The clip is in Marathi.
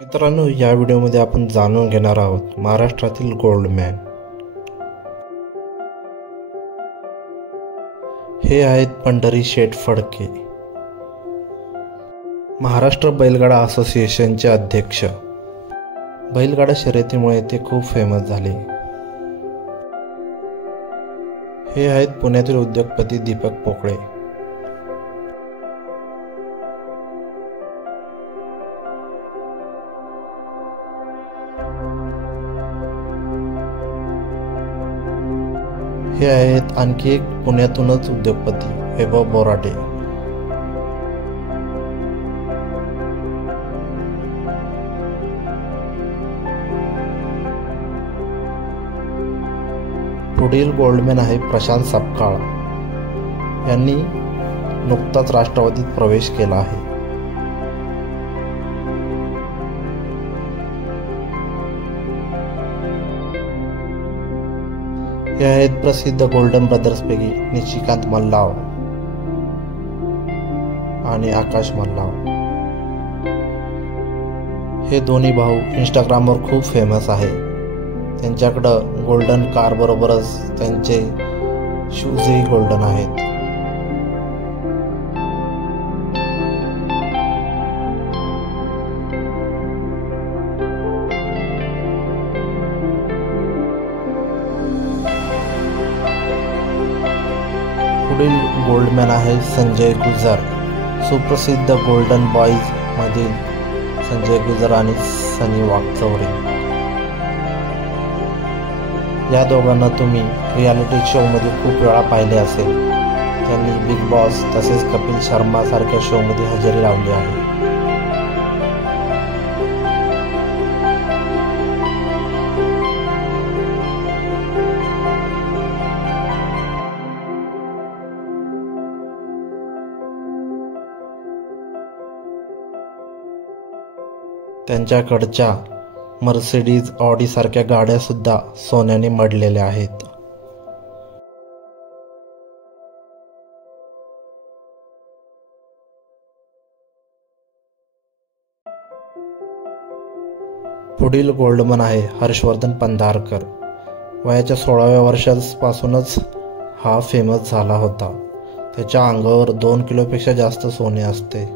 मित्रांनो, या व्हिडिओमध्ये आपण जाणून घेणार आहोत महाराष्ट्रातील गोल्डमॅन. हे आहेत पंढरी शेठ फडके, महाराष्ट्र बैलगाडा असोसिएशनचे अध्यक्ष. बैलगाडा शर्यतीमुळे ते खूप फेमस झाले. हे आहेत पुण्यातील उद्योगपती दीपक पोकळे. हे आहेत आणखी एक पुण्यातूनच उद्योगपती वैभव बोराटे. पुढील गोल्डमॅन आहे प्रशांत सपकाळ. यांनी नुकताच राष्ट्रवादीत प्रवेश केला आहे. हे आहेत प्रसिद्ध गोल्डन ब्रदर्सपैकी निशिकांत मल्लाव आणि आकाश मल्लाव. हे दोन्ही भाऊ इंस्टाग्रामवर खूप फेमस आहे. त्यांच्याकडं गोल्डन कार बरोबरच त्यांचे शूजही गोल्डन आहेत. पुढील गोल्डमॅन आहे संजय गुजर. सुप्रसिद्ध गोल्डन बॉईज मधील संजय गुजर आणि सनी वाकचौरे. या दोघांना तुम्ही रियालिटी शो मध्ये खूप वेळा पाहिले असेल. त्यांनी बिग बॉस तसेच कपिल शर्मा सारख्या शो मध्ये हजेरी लावली आहे. त्यांच्याकडच्या मर्सिडीज, ऑडी सारख्या गाड्या सुद्धा सोन्याने मढलेल्या आहेत. पुढील गोल्डमन आहे हर्षवर्धन पंधारकर. वयाच्या 16व्या वर्षापासूनच हा फेमस झाला होता. त्याच्या अंगावर 2 किलोपेक्षा जास्त सोने असते.